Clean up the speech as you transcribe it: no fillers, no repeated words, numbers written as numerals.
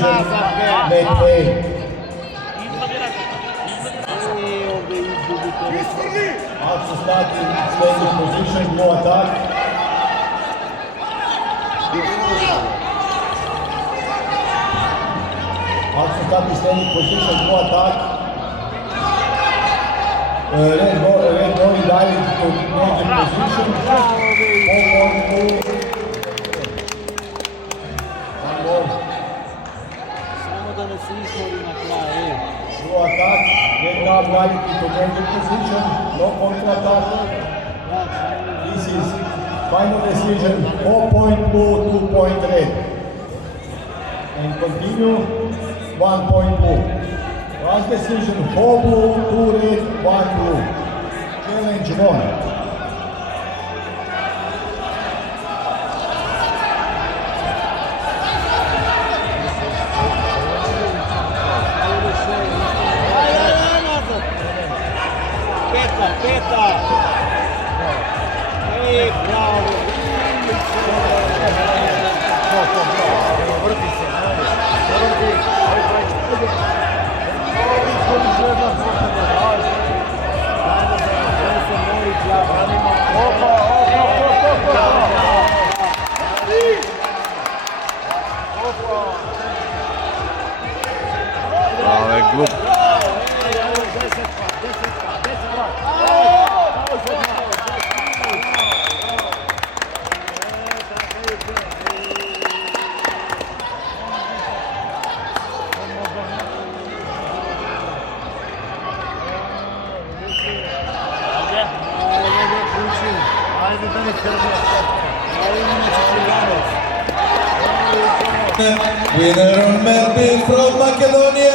decision, net play. Marks starting standing position, no attack. Marks starting standing position, no attack. Red Boy diving to negative position. 4-1-2. One more. Samo da ne se izvori na kraju. No attack. Red Guard diving to negative position. No counter attack. This is final decision. 4-point blue, 2-point red. And continue. 1-point blue. Last decision, 4 blue, 2 red, 1 blue. Challenge won. Peta! Ej, bravo! Vrti se, Ale glup. Winner on Melbourne from Macedonia.